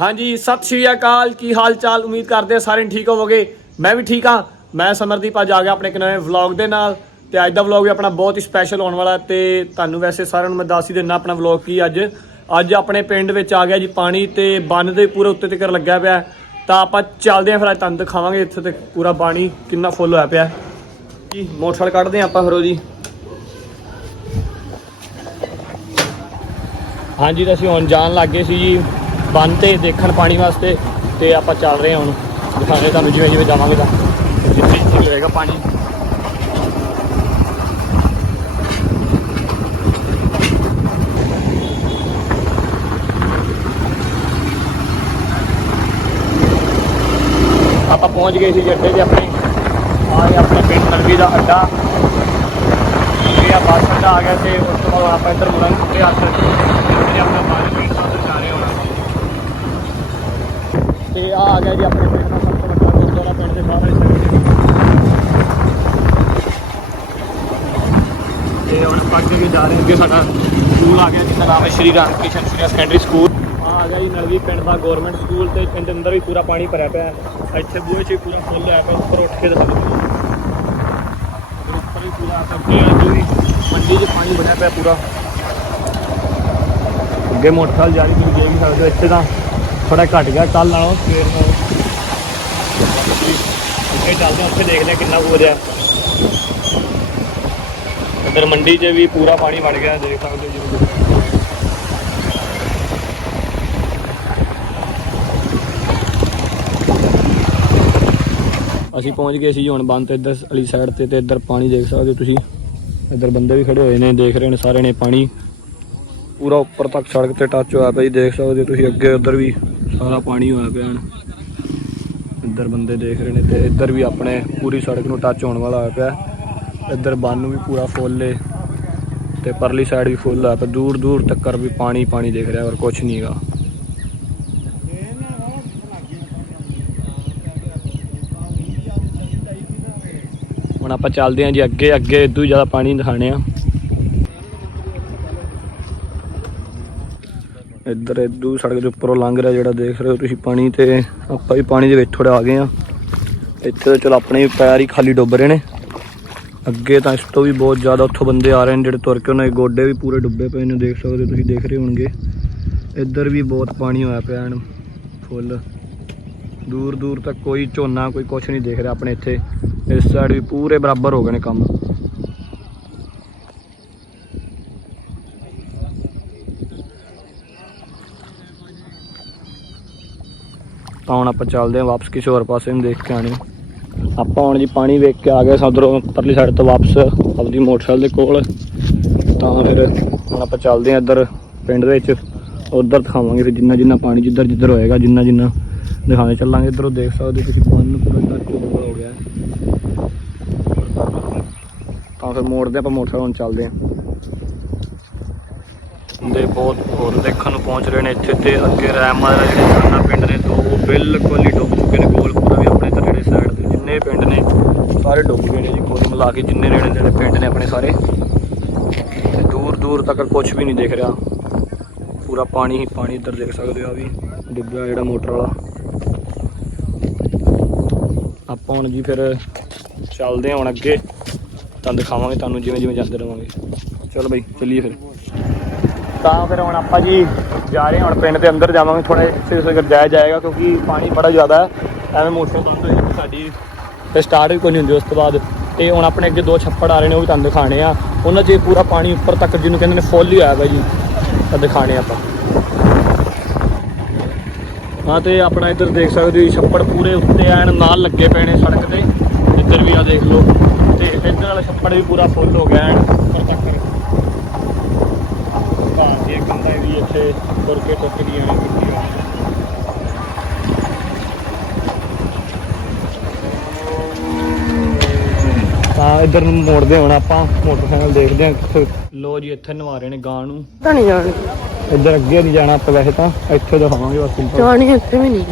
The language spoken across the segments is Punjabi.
ਹਾਂਜੀ, ਸਤਿ ਸ਼੍ਰੀ ਅਕਾਲ। ਕੀ ਹਾਲ ਚਾਲ ਉਮੀਦ ਕਰਦੇ ਹਾਂ ਸਾਰੇ ਠੀਕ ਹੋਵੋਗੇ। ਮੈਂ ਵੀ ਠੀਕ ਹਾਂ। ਮੈਂ ਸਮਰਦੀਪ ਅੱਜ ਆ ਗਿਆ ਆਪਣੇ ਇੱਕ ਨਵੇਂ ਵਲੌਗ ਦੇ ਨਾਲ। ਤੇ ਅੱਜ ਦਾ ਵਲੌਗ ਵੀ ਆਪਣਾ ਬਹੁਤ ਹੀ ਸਪੈਸ਼ਲ ਹੋਣ ਵਾਲਾ ਹੈ। ਤੇ ਤੁਹਾਨੂੰ ਵੈਸੇ ਸਾਰਿਆਂ ਨੂੰ ਮੈਂ ਦੱਸ ਹੀ ਦਿੰਦਾ ਆਪਣਾ ਵਲੌਗ ਕੀ ਅੱਜ। ਅੱਜ ਆਪਣੇ ਪਿੰਡ ਵਿੱਚ ਆ ਗਿਆ ਜੀ ਪਾਣੀ ਤੇ ਬੰਨ ਦੇ ਪੂਰੇ ਉੱਤੇ ਤੱਕ ਲੱਗਿਆ ਪਿਆ ਤਾਂ ਆਪਾਂ ਚੱਲਦੇ ਹਾਂ ਫਿਰ ਅੱਜ ਤੁਹਾਨੂੰ ਦਿਖਾਵਾਂਗੇ ਇੱਥੇ ਤੱਕ ਪੂਰਾ ਪਾਣੀ ਕਿੰਨਾ ਫੁੱਲ ਹੋਇਆ ਪਿਆ ਜੀ, ਮੋਟਰਸਾਈਕਲ ਕੱਢਦੇ ਹਾਂ ਆਪਾਂ ਫਿਰ ਜੀ। ਹਾਂਜੀ, ਤਾਂ ਅਸੀਂ ਹੁਣ ਜਾਣ ਲੱਗੇ ਸੀ ਜੀ। ਬੰਨ ਤੇ ਦੇਖਣ ਪਾਣੀ ਵਾਸਤੇ ਤੇ ਆਪਾਂ ਚੱਲ ਰਹੇ ਹਾਂ ਹੁਣ। ਦਿਖਾਣੇ ਤੁਹਾਨੂੰ ਜਿਵੇਂ ਜਿਵੇਂ ਜਾਵਾਂਗੇ ਤਾਂ। ਜਿੱਥੇ ਜਿੱਥੇ ਹੋਏਗਾ ਪਾਣੀ। ਆਪਾਂ ਪਹੁੰਚ ਗਏ ਸੀ ਜੀ ਅੱਡੇ ਤੇ ਆਪਣੇ ਆਹ ਆਪਣੇ ਪਿੰਡ ਨਲਵੀ ਦਾ ਅੱਡਾ। ਇਹ ਆ ਬੱਸ ਅੱਡਾ ਆ ਗਿਆ ਤੇ ਉਸ ਤੋਂ ਬਾਅਦ ਆਪਾਂ ਇੱਧਰ ਮੁੜਾਂਗੇ ਖੁੱਲੇ ਹੱਥ ਤੇ ਆਪਣਾ ਬਾਹਰ ਪਿੰਡ ਤੋਂ ਅੰਦਰ ਜਾ ਰਹੇ ਹੋਣਾ ਤੇ ਆ ਆ ਗਿਆ ਜੀ ਆਪਣੇ ਪਿੰਡ ਦਾ ਸਭ ਤੋਂ ਵੱਡਾ ਗੁਰਦੁਆਰਾ ਪਿੰਡ ਦੇ ਬਾਹਰ ਵਾਲੀ ਸਾਈਡ ਤੇ। ਹੁਣ ਆਪਾਂ ਅੱਗੇ ਜਾ ਰਹੇ ਅੱਗੇ ਸਾਡਾ ਸਕੂਲ ਆ ਗਿਆ ਜਿਸਦਾ ਨਾਮ ਹੈ Shri Ram Krishan senior secondary school ਆ ਆ ਗਿਆ ਜੀ ਨਲਵੀ ਪਿੰਡ ਦਾ ਗਵਰਨਮੈਂਟ ਸਕੂਲ ਤੇ ਪਿੰਡ ਦੇ ਅੰਦਰ ਵੀ ਪੂਰਾ ਪਾਣੀ ਭਰਿਆ ਪਿਆ ਹੈ। ਇੱਥੇ ਬੂਹੇ 'ਚ ਵੀ ਪੂਰਾ ਫੁੱਲ ਹੋਇਆ ਪਿਆ ਉੱਪਰ ਉੱਠ ਕੇ ਦਿਖਾ ਦਿੰਦੇ ਉੱਪਰ ਹੀ ਪੂਰਾ ਸਬਜ਼ੀ ਪੂਰੀ ਮੰਡੀ 'ਚ ਪਾਣੀ ਭਰਿਆ ਪਿਆ ਪੂਰਾ। ਅੱਗੇ ਮੋਟਰਸਾਈਕਲ ਜਾਰੀ ਤੁਸੀਂ ਦੇਖ ਹੀ ਸਕਦੇ ਹੋ ਇੱਥੇ ਤਾਂ। ਥੋੜਾ ਘਟ ਗਿਆ ਕੱਲ ਨਾਲੋਂ ਸਵੇਰ ਨਾਲੋਂ ਅੱਗੇ ਚੱਲਦੇ ਉੱਥੇ ਦੇਖਦੇ ਕਿੰਨਾ ਹੋ ਰਿਹਾ। ਇੱਧਰ ਮੰਡੀ 'ਚ ਵੀ ਪੂਰਾ ਪਾਣੀ ਵੜ ਗਿਆ ਦੇਖ ਸਕਦੇ ਜੀ ਅਸੀਂ ਪਹੁੰਚ ਗਏ ਸੀ ਹੁਣ ਬੰਦ ਤੇ ਇੱਧਰ ਵਾਲੀ ਸਾਈਡ ਤੇ ਤੇ ਇੱਧਰ ਪਾਣੀ ਦੇਖ ਸਕਦੇ ਤੁਸੀਂ। ਇੱਧਰ ਬੰਦੇ ਵੀ ਖੜੇ ਹੋਏ ਨੇ ਦੇਖ ਰਹੇ ਨੇ ਸਾਰੇ ਨੇ ਪਾਣੀ। ਪੂਰਾ ਉੱਪਰ ਤੱਕ ਸੜਕ ਤੇ ਟੱਚ ਹੋਇਆ ਪਿਆ ਜੀ ਦੇਖ ਸਕਦੇ ਤੁਸੀਂ ਅੱਗੇ ਉੱਧਰ ਵੀ। ਸਾਰਾ ਪਾਣੀ ਹੋਇਆ ਪਿਆ ਇੱਧਰ ਬੰਦੇ ਦੇਖ ਰਹੇ ਨੇ ਤੇ ਇੱਧਰ ਵੀ ਆਪਣੇ ਪੂਰੀ ਸੜਕ ਨੂੰ ਟੱਚ ਹੋਣ ਵਾਲਾ ਹੋਇਆ ਪਿਆ। ਇੱਧਰ ਬੰਨ ਵੀ ਪੂਰਾ ਫੁੱਲ ਏ ਤੇ ਪਰਲੀ ਸਾਈਡ ਵੀ ਫੁੱਲ ਆ ਪਿਆ ਦੂਰ ਦੂਰ ਤੱਕ ਵੀ ਪਾਣੀ ਪਾਣੀ ਦਿਖ ਰਿਹਾ ਔਰ ਕੁਝ ਨਹੀਂ ਹੈਗਾ ਹੁਣ ਆਪਾਂ ਚੱਲਦੇ ਹਾਂ ਜੀ ਅੱਗੇ ਅੱਗੇ ਇਦੋਂ ਜ਼ਿਆਦਾ ਪਾਣੀ ਦਿਖਾਣੇ ਆ। ਇੱਧਰ ਇਦੋਂ ਸੜਕ ਦੇ ਉੱਪਰੋਂ ਲੰਘ ਰਿਹਾ ਜਿਹੜਾ ਦੇਖ ਰਹੇ ਹੋ ਤੁਸੀਂ ਪਾਣੀ ਤੇ। ਆਪਾਂ ਵੀ ਪਾਣੀ ਦੇ ਵਿੱਚ ਥੋੜਾ ਆ ਗਏ ਆ ਇੱਥੇ ਤਾਂ ਚਲੋ ਆਪਣੇ ਵੀ ਪੈਰ ਹੀ ਖਾਲੀ ਡੁੱਬ ਰਹੇ ਨੇ। ਅੱਗੇ ਤਾਂ ਇਸ ਤੋਂ ਵੀ ਬਹੁਤ ਜ਼ਿਆਦਾ ਉੱਥੋਂ ਬੰਦੇ ਆ ਰਹੇ ਨੇ ਜਿਹੜੇ ਤੁਰ ਕੇ ਉਹਨਾਂ ਦੇ ਗੋਡੇ ਵੀ ਪੂਰੇ ਡੁੱਬੇ ਪਏ ਨੇ, ਦੇਖ ਸਕਦੇ ਹੋ ਤੁਸੀਂ, ਦੇਖ ਰਹੇ ਹੋਣਗੇ। ਇੱਧਰ ਵੀ ਬਹੁਤ ਪਾਣੀ ਹੋਇਆ ਪਿਆ ਹਨ, ਫੁੱਲ। ਦੂਰ ਦੂਰ ਤੱਕ ਕੋਈ ਝੋਨਾ, ਕੋਈ ਕੁਛ ਨਹੀਂ ਦੇਖ ਰਿਹਾ ਆਪਣੇ ਇੱਥੇ। ਇਸ ਸਾਈਡ ਵੀ ਪੂਰੇ ਬਰਾਬਰ ਹੋ ਗਏ ਨੇ ਕੰਮ। ਤਾਂ ਹੁਣ ਆਪਾਂ ਚੱਲਦੇ ਹਾਂ ਵਾਪਸ ਕਿਸੇ ਹੋਰ ਪਾਸੇ ਨੂੰ ਦੇਖ ਕੇ ਆਣੀ ਆਪਾਂ ਹੁਣ ਜੀ ਪਾਣੀ ਵੇਖ ਕੇ ਆ ਗਏ ਸਦਰੋਂ ਪਰਲੀ ਸਾਈਡ ਤੋਂ ਵਾਪਸ, ਆਪਦੀ ਮੋਟਰਸਾਈਕਲ ਦੇ ਕੋਲ। ਤਾਂ ਫਿਰ ਹੁਣ ਆਪਾਂ ਚੱਲਦੇ ਹਾਂ ਇੱਧਰ ਪਿੰਡ ਦੇ ਵਿੱਚ। ਉਧਰ ਦਿਖਾਵਾਂਗੇ ਫਿਰ ਜਿੰਨਾ ਜਿੰਨਾ ਪਾਣੀ ਜਿੱਧਰ ਜਿੱਧਰ ਹੋਏਗਾ, ਜਿੰਨਾ ਜਿੰਨਾ ਦਿਖਾਣੇ ਚੱਲਾਂਗੇ ਇੱਧਰੋਂ, ਦੇਖ ਸਕਦੇ ਹੋ ਤੁਸੀਂ ਪਾਣੀ ਨੂੰ ਪੂਰਾ ਟੱਚ ਹੋ ਗਿਆ। ਤਾਂ ਫਿਰ ਮੋੜਦੇ ਆਪਾਂ ਮੋਟਰਸਾਈਕਲ, ਹੁਣ ਚੱਲਦੇ ਹਾਂ। ਦੇ ਬਹੁਤ ਹੋਰ ਦੇਖਣ ਨੂੰ ਪਹੁੰਚ ਰਹੇ ਨੇ ਇੱਥੇ ਤੇ ਅੱਗੇ ਰਹਿਮਾਨ ਦਾ ਜਿਹੜੇ ਸਾਨਾ ਪਿੰਡ ਨੇ ਤੋਂ ਉਹ ਬਿਲਕੁਲ ਹੀ ਡੁੱਬ ਚੁੱਕੇ ਨੇ ਗੋਲਪੁਰਾ ਵੀ ਆਪਣੇ ਤਾਂ ਜਿਹੜੇ ਸਾਈਡ ਤੇ ਜਿੰਨੇ ਪਿੰਡ ਨੇ, ਸਾਰੇ ਡੁੱਬ ਗਏ ਨੇ ਜੀ ਕੋਲ ਮਿਲਾ ਕੇ ਜਿੰਨੇ ਨੇੜੇ ਨੇੜੇ ਪਿੰਡ ਨੇ ਆਪਣੇ ਸਾਰੇ। ਤੇ ਦੂਰ ਦੂਰ ਤੱਕ ਕੁਝ ਵੀ ਨਹੀਂ ਦਿਖ ਰਿਹਾ। ਪੂਰਾ ਪਾਣੀ ਹੀ ਪਾਣੀ ਇੱਧਰ ਦੇਖ ਸਕਦੇ ਹੋ ਆ ਵੀ, ਡੁੱਬਿਆ ਜਿਹੜਾ ਮੋਟਰ ਵਾਲਾ। ਆਪਾਂ ਹੁਣ ਜੀ ਫਿਰ ਚੱਲਦੇ ਹਾਂ ਹੁਣ ਅੱਗੇ। ਤਾਂ ਦਿਖਾਵਾਂਗੇ ਤੁਹਾਨੂੰ ਜਿਵੇਂ ਜਿਵੇਂ ਜਾਂਦੇ ਰਵਾਂਗੇ। ਚਲੋ ਬਈ, ਚੱਲੀਏ ਫਿਰ। ਤਾਂ ਫਿਰ ਹੁਣ ਆਪਾਂ ਜੀ ਜਾ ਰਹੇ ਹਾਂ, ਹੁਣ ਪਿੰਡ ਦੇ ਅੰਦਰ ਜਾਵਾਂਗੇ ਥੋੜਾ ਸਿਰ ਸੇ ਜਾਇਆ ਜਾਏਗਾ ਕਿਉਂਕਿ ਪਾਣੀ ਬੜਾ ਜ਼ਿਆਦਾ ਹੈ, ਐਵੇਂ ਮੋਟਰ ਬੰਦ ਹੋ ਜਾਂਦੀ ਸਾਡੀ ਤੇ ਸਟਾਰਟ ਵੀ ਕੋਈ ਨਹੀਂ ਹੁੰਦੀ ਉਸ ਤੋਂ ਬਾਅਦ। ਤੇ ਹੁਣ ਆਪਣੇ ਅੱਗੇ ਦੋ ਛੱਪੜ ਆ ਰਹੇ ਨੇ, ਉਹ ਵੀ ਤੁਹਾਨੂੰ ਦਿਖਾਣੇ ਆ। ਉਹਨਾਂ 'ਚ ਪੂਰਾ ਪਾਣੀ ਉੱਪਰ ਤੱਕ ਜਿਹਨੂੰ ਕਹਿੰਦੇ ਨੇ ਫੁੱਲ ਹੀ ਹੋਇਆ ਵਾ ਜੀ। ਤਾਂ ਦਿਖਾਣੇ ਆਪਾਂ। ਹਾਂ, ਤੇ ਆਪਣਾ ਇੱਧਰ ਦੇਖ ਸਕਦੇ ਹੋ ਛੱਪੜ ਪੂਰੇ ਉੱਤੇ ਐਨ ਨਾਲ ਲੱਗੇ ਪਏ ਨੇ ਸੜਕ ਤੇ। ਇੱਧਰ ਵੀ ਆ ਦੇਖ ਲਓ। ਤੇ ਇੱਧਰ ਵਾਲਾ ਛੱਪੜ ਵੀ ਪੂਰਾ ਫੁੱਲ ਹੋ ਗਿਆ ਐਨ ਉੱਪਰ ਤੱਕ ਘਾਹ ਦੀ ਕੰਦਾ ਵੀ ਇੱਥੇ ਤੁਰ ਕੇ ਟੁੱਟ ਗਈਆਂ ਨੇ ਟੁੱਟੀਆਂ ਤਾਂ ਇੱਧਰ ਨੂੰ ਮੋੜਦੇ ਹੁਣ ਆਪਾਂ ਮੋਟਰਸਾਈਕਲ ਦੇਖਦੇ ਹਾਂ ਕਿੱਥੇ ਲੋ ਜੀ ਇੱਥੇ ਨਵਾ ਰਹੇ ਨੇ ਗਾਂ ਨੂੰ। ਤਾਂ ਨਹੀਂ ਜਾਣੀ। ਇੱਧਰ ਅੱਗੇ ਨਹੀਂ ਜਾਣਾ ਆਪਾਂ ਵੈਸੇ ਤਾਂ ਇੱਥੇ ਦਿਖਾਵਾਂਗੇ ਬਸ ਸਿੰਪਲ ਜਾਣੀ ਇੱਥੇ ਵੀ ਨਹੀਂ।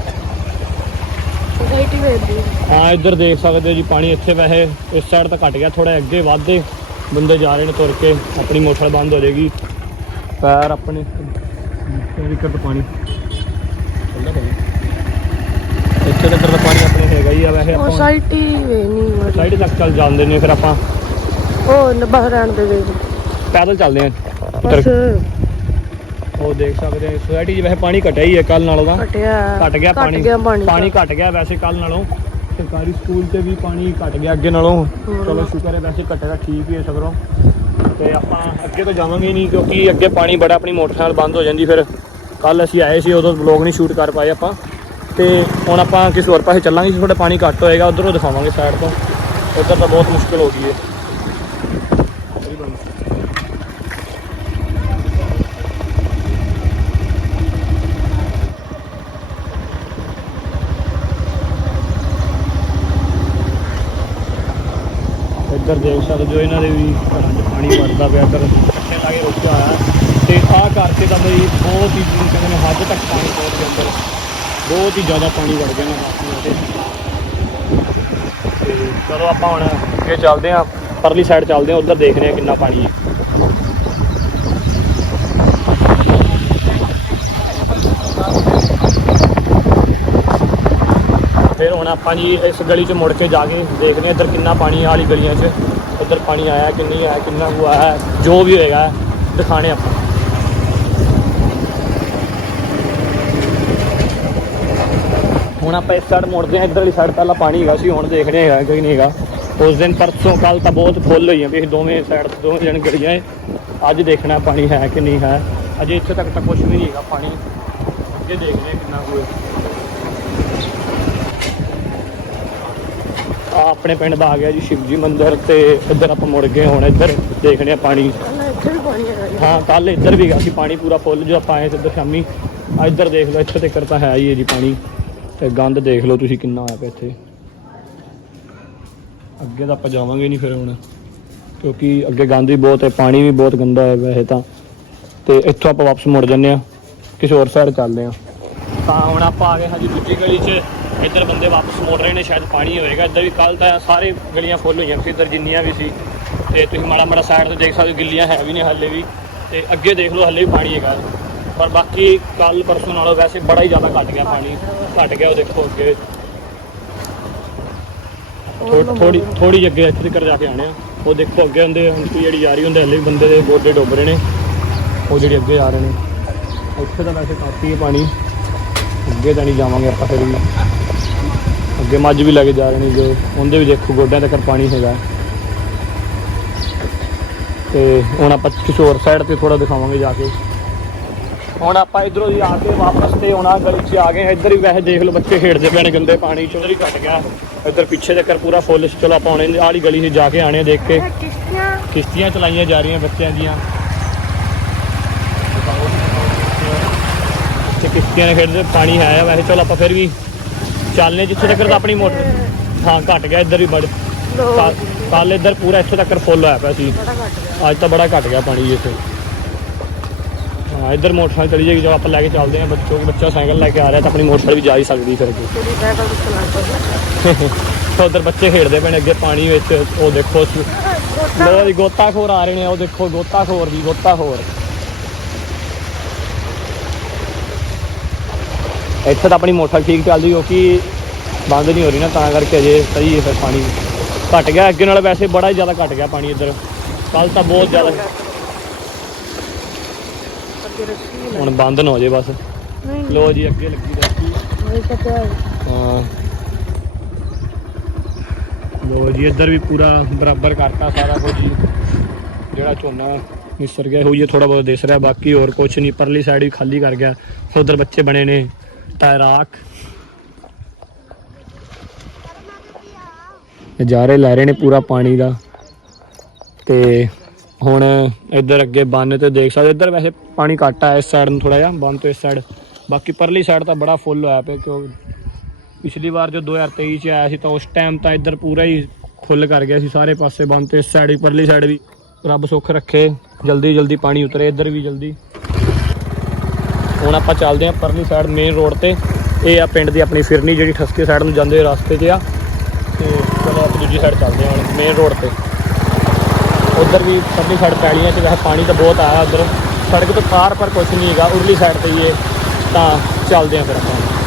ਹਾਂ ਇੱਧਰ ਦੇਖ ਸਕਦੇ ਹੋ ਜੀ ਪਾਣੀ ਇੱਥੇ ਵੈਸੇ ਇਸ ਸਾਈਡ ਤਾਂ ਘਟ ਗਿਆ ਥੋੜਾ ਅੱਗੇ ਵੱਧਦੇ। ਬੰਦੇ ਜਾ ਰਹੇ ਨੇ ਤੁਰ ਕੇ ਆਪਣੀ ਮੋਟਰ ਬੰਦ ਹੋ ਜਾਏਗੀ। ਪੈਰ ਆਪਣੇ ਪਾਣੀ। ਖੁੱਲ੍ਹਾ ਭਾਜੀ ਇੱਥੇ ਤੱਕ ਤਾਂ ਪਾਣੀ ਆਪਣੇ ਹੈਗਾ ਹੀ ਆ ਵੈਸੇ ਉਹ ਆਪਾਂ ਸਾਈਟ ਹੀ ਵੇ ਨਹੀਂ ਮੜੀ ਸਾਈਡ ਤੱਕ ਚੱਲ ਜਾਂਦੇ ਨੇ ਫਿਰ ਆਪਾਂ। ਉਹ ਨਬਾ ਰਹਿਣ ਦੇ ਵੇ ਪੈਦਲ ਚੱਲਦੇ ਆ। ਬਸ। ਉਹ ਦੇਖ ਸਕਦੇ ਆ ਸੋਸਾਇਟੀ 'ਚ ਵੈਸੇ ਪਾਣੀ ਘਟਿਆ ਹੀ ਹੈ ਕੱਲ ਨਾਲੋਂ ਤਾਂ। ਘਟਿਆ ਘਟ ਗਿਆ ਪਾਣੀ। ਘਟ ਗਿਆ ਪਾਣੀ ਪਾਣੀ ਘਟ ਗਿਆ ਵੈਸੇ ਕੱਲ ਨਾਲੋਂ। ਸਰਕਾਰੀ ਸਕੂਲ ਤੇ ਵੀ ਪਾਣੀ ਘਟ ਗਿਆ ਅੱਗੇ ਨਾਲੋਂ। ਹੋਰ। ਚਲੋ ਸ਼ੁਕਰ ਹੈ ਵੈਸੇ ਘਟੇਗਾ ਠੀਕ ਹੀ ਹੈ ਸਗਰੋਂ ਤੇ ਆਪਾਂ ਅੱਗੇ ਤਾਂ ਜਾਵਾਂਗੇ ਨਹੀਂ ਕਿਉਂਕਿ ਅੱਗੇ ਪਾਣੀ ਬੜਾ ਆਪਣੀ ਮੋਟਰਸਾਈਕਲ ਬੰਦ ਹੋ ਜਾਂਦੀ ਫਿਰ। ਕੱਲ ਅਸੀਂ ਆਏ ਸੀ, ਉਦੋਂ ਵਲੌਗ ਨਹੀਂ ਸ਼ੂਟ ਕਰ ਪਾਏ ਆਪਾਂ। ਤੇ ਹੁਣ ਆਪਾਂ ਕਿਸੇ ਹੋਰ ਪਾਸੇ ਚੱਲਾਂਗੇ ਥੋੜਾ ਪਾਣੀ ਘੱਟ ਹੋਏਗਾ, ਉਧਰੋਂ ਦਿਖਾਵਾਂਗੇ ਸਾਈਡ ਤੋਂ। ਉੱਧਰ ਤਾਂ ਬਹੁਤ ਮੁਸ਼ਕਲ ਹੋ ਗਈ ਹੈ ਇੱਧਰ ਦੇਖ ਸਕਦੇ ਹੋ, ਇਹਨਾਂ ਦੇ ਵੀ ਘਰਾਂ 'ਚ ਪਾਣੀ ਵੜਦਾ ਪਿਆ, ਇੱਧਰ ਇਕੱਠੇ ਲਾ ਕੇ ਰੁਕਿਆ ਹੋਇਆ ਤੇ ਆਹ ਕਰਕੇ ਤਾਂ ਬਈ ਬਹੁਤ ਹੀ ਜਿਹਨੂੰ ਕਹਿੰਦੇ ਨੇ ਹੱਦ ਤੱਕ ਪਾਣੀ ਪਹੁੰਚ ਗਿਆ ਅੰਦਰ, ਬਹੁਤ ਹੀ ਜ਼ਿਆਦਾ ਪਾਣੀ ਵੜ ਗਿਆ ਨਾ ਰਾਸਤਿਆਂ ਤੇ। ਚਲੋ ਆਪਾਂ ਹੁਣ ਅੱਗੇ ਚੱਲਦੇ ਹਾਂ, ਪਰਲੀ ਸਾਈਡ ਚੱਲਦੇ ਹਾਂ, ਉੱਧਰ ਦੇਖਦੇ ਹਾਂ ਕਿੰਨਾ ਪਾਣੀ ਹੈ। ਫਿਰ ਹੁਣ ਆਪਾਂ ਜੀ ਇਸ ਗਲੀ 'ਚ ਮੁੜ ਕੇ ਜਾ ਕੇ ਦੇਖਦੇ ਹਾਂ ਇੱਧਰ ਕਿੰਨਾ ਪਾਣੀ ਆ ਵਾਲੀ ਗਲੀਆਂ 'ਚ ਇੱਧਰ ਪਾਣੀ ਆਇਆ ਕਿ ਨਹੀਂ ਆਇਆ, ਕਿੰਨਾ ਕੁ ਆਇਆ, ਜੋ ਵੀ ਹੋਏਗਾ ਦਿਖਾਣੇ ਆਪਾਂ। ਹੁਣ ਆਪਾਂ ਇਸ ਸਾਈਡ ਮੁੜਦੇ ਹਾਂ ਇੱਧਰ ਵਾਲੀ ਸਾਈਡ ਪਹਿਲਾਂ ਪਾਣੀ ਹੈਗਾ ਸੀ ਹੁਣ ਦੇਖਦੇ ਹੈਗਾ ਕਿ ਨਹੀਂ ਹੈਗਾ। ਉਸ ਦਿਨ ਪਰਸੋਂ ਕੱਲ ਤਾਂ ਬਹੁਤ ਫੁੱਲ ਹੋਈਆਂ ਵੀ ਇਹ ਦੋਵੇਂ ਸਾਈਡ ਦੋਵੇਂ ਜਣ ਗਲੀਆਂ ਏ। ਅੱਜ ਦੇਖਣਾ ਪਾਣੀ ਹੈ ਕਿ ਨਹੀਂ ਹੈ। ਅਜੇ ਇੱਥੇ ਤੱਕ ਤਾਂ ਕੁਝ ਵੀ ਨਹੀਂ ਹੈਗਾ ਪਾਣੀ। ਅੱਗੇ ਦੇਖਦੇ ਹਾਂ ਕਿੰਨਾ ਕੁ ਹੈ ਆ ਆਪਣੇ ਪਿੰਡ ਦਾ ਆ ਗਿਆ ਜੀ ਸ਼ਿਵਜੀ ਮੰਦਿਰ ਤੇ ਇੱਧਰ ਆਪਾਂ ਮੁੜ ਗਏ ਹੁਣ ਇੱਧਰ ਦੇਖਦੇ ਆ ਪਾਣੀ। ਹਾਂ ਕੱਲ ਇੱਧਰ ਵੀ ਗਿਆ ਸੀ ਪਾਣੀ ਪੂਰਾ ਫੁੱਲ ਜੋ ਆਪਾਂ ਆਏ ਤੇ ਇੱਧਰ ਸ਼ਾਮੀ। ਆ ਇੱਧਰ ਦੇਖ ਲਓ ਇੱਥੇ ਤਾਂ ਹੈ ਹੀ ਹੈ ਜੀ ਪਾਣੀ। ਤੇ ਗੰਦ ਦੇਖ ਲਓ ਤੁਸੀਂ ਕਿੰਨਾ ਆਇਆ ਪਿਆ ਇੱਥੇ। ਅੱਗੇ ਤਾਂ ਆਪਾਂ ਜਾਵਾਂਗੇ ਨਹੀਂ ਫਿਰ ਹੁਣ, ਕਿਉਂਕਿ ਅੱਗੇ ਗੰਦ ਵੀ ਬਹੁਤ ਹੈ, ਪਾਣੀ ਵੀ ਬਹੁਤ ਗੰਦਾ ਹੈ ਵੈਸੇ ਤਾਂ। ਤੇ ਇੱਥੋਂ ਆਪਾਂ ਵਾਪਸ ਮੁੜ ਜੰਨੇ ਆ ਕਿਸੇ ਹੋਰ ਸਾਈਡ ਚੱਲਦੇ ਆ ਤਾਂ ਹੁਣ ਆਪਾਂ ਆ ਗਏ ਹਾਂ ਜੀ ਦੂਜੀ ਗਲੀ 'ਚ, ਇੱਧਰ ਬੰਦੇ ਵਾਪਸ ਮੁੜ ਰਹੇ ਨੇ, ਸ਼ਾਇਦ ਪਾਣੀ ਹੋਏਗਾ। ਇੱਧਰ ਵੀ ਕੱਲ ਤਾਂ ਸਾਰੇ ਗਲੀਆਂ ਫੁੱਲ ਹੋਈਆਂ ਸੀ, ਇੱਧਰ ਜਿੰਨੀਆਂ ਵੀ ਸੀ। ਤੇ ਤੁਸੀਂ ਮਾੜਾ ਮਾੜਾ ਸਾਈਡ ਤੋਂ ਦੇਖ ਸਕਦੇ ਗਿੱਲੀਆਂ ਹੈ ਵੀ ਨੇ ਹੱਲੇ ਵੀ। ਤੇ ਅੱਗੇ ਦੇਖ ਲਓ, ਹੱਲੇ ਵੀ ਪਾਣੀ ਹੈਗਾ। ਪਰ ਬਾਕੀ ਕੱਲ ਪਰਸੋਂ ਨਾਲੋਂ ਵੈਸੇ ਬੜਾ ਹੀ ਜ਼ਿਆਦਾ ਘਟ ਗਿਆ ਪਾਣੀ ਘਟ ਗਿਆ ਉਹ ਦੇਖੋ ਅੱਗੇ। ਥੋੜੀ ਥੋੜੀ ਅੱਗੇ ਇੱਥੇ ਤੱਕ ਜਾ ਕੇ ਆਣੇ ਆ। ਉਹ ਦੇਖੋ ਅੱਗੇ ਹੁੰਦੇ ਆਂਟੀ ਜਿਹੜੀ ਜਾ ਰਹੀ ਹੁੰਦੇ ਹੱਲੇ ਵੀ ਬੰਦੇ ਦੇ ਗੋਡੇ ਡੁੱਬ ਰਹੇ ਨੇ। ਉਹ ਜਿਹੜੇ ਅੱਗੇ ਆ ਰਹੇ ਨੇ। ਉੱਥੇ ਤਾਂ ਵੈਸੇ ਕਾਫੀ ਹੈ ਪਾਣੀ। ਅੱਗੇ ਤਾਂ ਨਹੀਂ ਜਾਵਾਂਗੇ ਆਪਾਂ ਫਿਰ ਵੀ। ਅੱਗੇ ਮੱਝ ਵੀ ਲੈ ਕੇ ਜਾ ਰਹੇ ਨੇ ਜੋ। ਉਹਦੇ ਵੀ ਦੇਖੋ ਗੋਡਿਆਂ ਤੱਕ ਪਾਣੀ ਹੈਗਾ। ਤੇ ਹੁਣ ਆਪਾਂ ਕਿਸੇ ਹੋਰ ਸਾਈਡ ਤੇ ਥੋੜਾ ਦਿਖਾਵਾਂਗੇ ਜਾ ਕੇ। ਹੁਣ ਆਪਾਂ ਇਧਰੋਂ ਦੀ ਆ ਕੇ ਵਾਪਸ ਤੇ ਆਹ ਗਲੀ 'ਚ ਆ ਗਏ ਹਾਂ। ਇੱਧਰ ਵੀ ਵੈਸੇ ਦੇਖ ਲਓ ਬੱਚੇ ਖੇਡਦੇ ਪਏ ਨੇ ਗੰਦੇ ਪਾਣੀ 'ਚ। ਉਧਰ ਹੀ ਘਟ ਗਿਆ। ਇੱਧਰ ਪਿੱਛੇ ਤੱਕ ਪੂਰਾ ਫੁੱਲ। ਚਲੋ ਆਪਾਂ ਹੁਣ ਆਲੀ ਗਲੀ 'ਚ ਜਾ ਕੇ ਆਣੇ ਆ ਦੇਖ ਕੇ। ਕਿਸ਼ਤੀਆਂ। ਕਿਸ਼ਤੀਆਂ ਚਲਾਈਆਂ ਜਾ ਰਹੀਆਂ ਬੱਚਿਆਂ ਦੀਆਂ। ਤੇ ਕਿਸ਼ਤੀਆਂ ਖੇਡਦੇ ਪਾਣੀ ਹੈ ਆ ਵੈਸੇ। ਚਲੋ ਆਪਾਂ ਫਿਰ ਵੀ ਚੱਲਨੇ ਜਿੱਥੇ ਤੱਕ ਤਾਂ ਆਪਣੀ ਮੋਟਰ ਹਾਂ ਘਟ ਗਿਆ। ਇੱਧਰ ਵੀ ਬੜੇ ਕੱਲ ਇੱਧਰ ਪੂਰਾ ਇੱਥੇ ਤੱਕ ਫੁੱਲ ਹੋਇਆ ਪਿਆ ਸੀ। ਅੱਜ ਤਾਂ ਬੜਾ ਘਟ ਗਿਆ ਪਾਣੀ ਇੱਥੇ। ਹਾਂ ਇੱਧਰ ਮੋਟਰਸਾਈਕਲ ਚਲੀ ਜਾਏਗੀ ਜਦੋਂ ਆਪਾਂ ਲੈ ਕੇ ਚੱਲਦੇ ਹਾਂ ਬੱਚੋ ਬੱਚਾ ਸਾਈਕਲ ਲੈ ਕੇ ਆ ਰਿਹਾ ਤਾਂ ਆਪਣੀ ਮੋਟਰਸਾਈਕਲ ਵੀ ਜਾ ਹੀ ਸਕਦੀ ਫਿਰ ਤੇਰੀ ਸਾਈਕਲ ਤੇ ਚਲਾ ਸਕਦਾ? ਉਧਰ ਬੱਚੇ ਖੇਡਦੇ ਪਏ ਨੇ ਅੱਗੇ ਪਾਣੀ ਵਿੱਚ ਉਹ ਦੇਖੋ ਲੋ ਜੀ ਗੋਤਾਖੋਰ ਆ ਰਹੇ ਨੇ ਉਹ ਦੇਖੋ ਗੋਤਾਖੋਰ ਦੀ ਗੋਤਾਖੋਰ। ਇੱਥੇ ਤਾਂ ਆਪਣੀ ਮੋਟਰ ਠੀਕ ਚੱਲਦੀ ਕਿਉਂਕਿ ਬੰਦ ਨਹੀਂ ਹੋ ਰਹੀ ਨਾ ਤਾਂ ਕਰਕੇ ਅਜੇ ਸਹੀ ਹੈ ਫਿਰ ਪਾਣੀ। ਘਟ ਗਿਆ ਅੱਗੇ ਨਾਲ ਵੈਸੇ ਬੜਾ ਹੀ ਜ਼ਿਆਦਾ ਘਟ ਗਿਆ ਪਾਣੀ ਇੱਧਰ। ਕੱਲ ਤਾਂ ਬਹੁਤ ਜ਼ਿਆਦਾ ਹੁਣ ਬੰਦ ਨਾ ਹੋ ਜੇ ਬਸ। ਨਹੀਂ। ਲੋ ਜੀ ਅੱਗੇ ਲੱਗੀ ਰੱਖੀ। ਨਹੀਂ ਪਤਾ ਹੈ ਹਾਂ। ਲੋ ਜੀ ਇੱਧਰ ਵੀ ਪੂਰਾ ਬਰਾਬਰ ਕਰਤਾ ਸਾਰਾ ਕੁਝ। ਜੀ ਜਿਹੜਾ ਝੋਨਾ ਨਿਸਰ ਗਿਆ ਹੋਈ ਥੋੜਾ ਬਹੁਤ ਦਿਸ ਰਿਹਾ। ਬਾਕੀ ਹੋਰ ਕੁਝ ਨਹੀਂ ਪਰਲੀ ਸਾਈਡ ਵੀ ਖਾਲੀ ਕਰ ਗਿਆ। ਉਧਰ ਬੱਚੇ ਬਣੇ ਨੇ ਤੈਰਾਕ। ਨਜ਼ਾਰੇ ਲੈ ਰਹੇ ਨੇ ਪੂਰਾ ਪਾਣੀ ਦਾ। ਤੇ ਹੁਣ ਇੱਧਰ ਅੱਗੇ ਬੰਨ ਤੇ ਦੇਖ ਸਕਦੇ ਇੱਧਰ ਵੈਸੇ ਪਾਣੀ ਘੱਟ ਆ ਇਸ ਸਾਈਡ ਨੂੰ ਥੋੜਾ ਜਿਹਾ, ਬੰਨ ਤੋਂ ਇਸ ਸਾਈਡ ਬਾਕੀ ਪਰਲੀ ਸਾਈਡ ਤਾਂ ਬੜਾ ਫੁੱਲ ਹੋਇਆ ਪਿਆ ਕਿਉਂ ਪਿਛਲੀ ਵਾਰ ਜੋ 2023 ਚ ਆਇਆ ਸੀ ਤਾਂ ਉਸ ਟਾਈਮ ਤਾਂ ਇੱਧਰ ਪੂਰਾ ਹੀ ਫੁੱਲ ਕਰ ਗਿਆ ਸੀ ਸਾਰੇ ਪਾਸੇ ਬੰਨ ਤੇ, ਇਸ ਸਾਈਡ ਵੀ, ਪਰਲੀ ਸਾਈਡ ਵੀ। ਰੱਬ ਸੁੱਖ ਰੱਖੇ, ਜਲਦੀ ਜਲਦੀ ਪਾਣੀ ਉਤਰੇ, ਇੱਧਰ ਵੀ ਜਲਦੀ। ਹੁਣ ਆਪਾਂ ਚੱਲਦੇ ਹਾਂ ਪਰਲੀ ਸਾਈਡ ਮੇਨ ਰੋਡ ਤੇ। ਇਹ ਆ ਪਿੰਡ ਦੀ ਆਪਣੀ ਫਿਰਨੀ, ਜਿਹੜੀ ਠਸਕੇ ਸਾਈਡ ਨੂੰ ਜਾਂਦੇ ਰਸਤੇ 'ਚ ਆ। ਤੇ ਚਲੋ ਆਪਾਂ ਦੂਜੀ ਸਾਈਡ ਚੱਲਦੇ ਹਾਂ ਹੁਣ ਮੇਨ ਰੋਡ ਤੇ। ਉਧਰ ਵੀ ਪਰਲੀ ਸਾਈਡ ਪੈਲੀਆਂ 'ਚ ਵੈਸੇ ਪਾਣੀ ਤਾਂ ਬਹੁਤ ਆਇਆ ਉਧਰ। ਸੜਕ ਤੋਂ ਪਾਰ ਪਰ ਕੁਝ ਨਹੀਂ ਹੈਗਾ, ਉਰਲੀ ਸਾਈਡ ਤੇ ਹੀ ਇਹ। ਤਾਂ ਚੱਲਦੇ ਆ ਫਿਰ ਆਪਾਂ।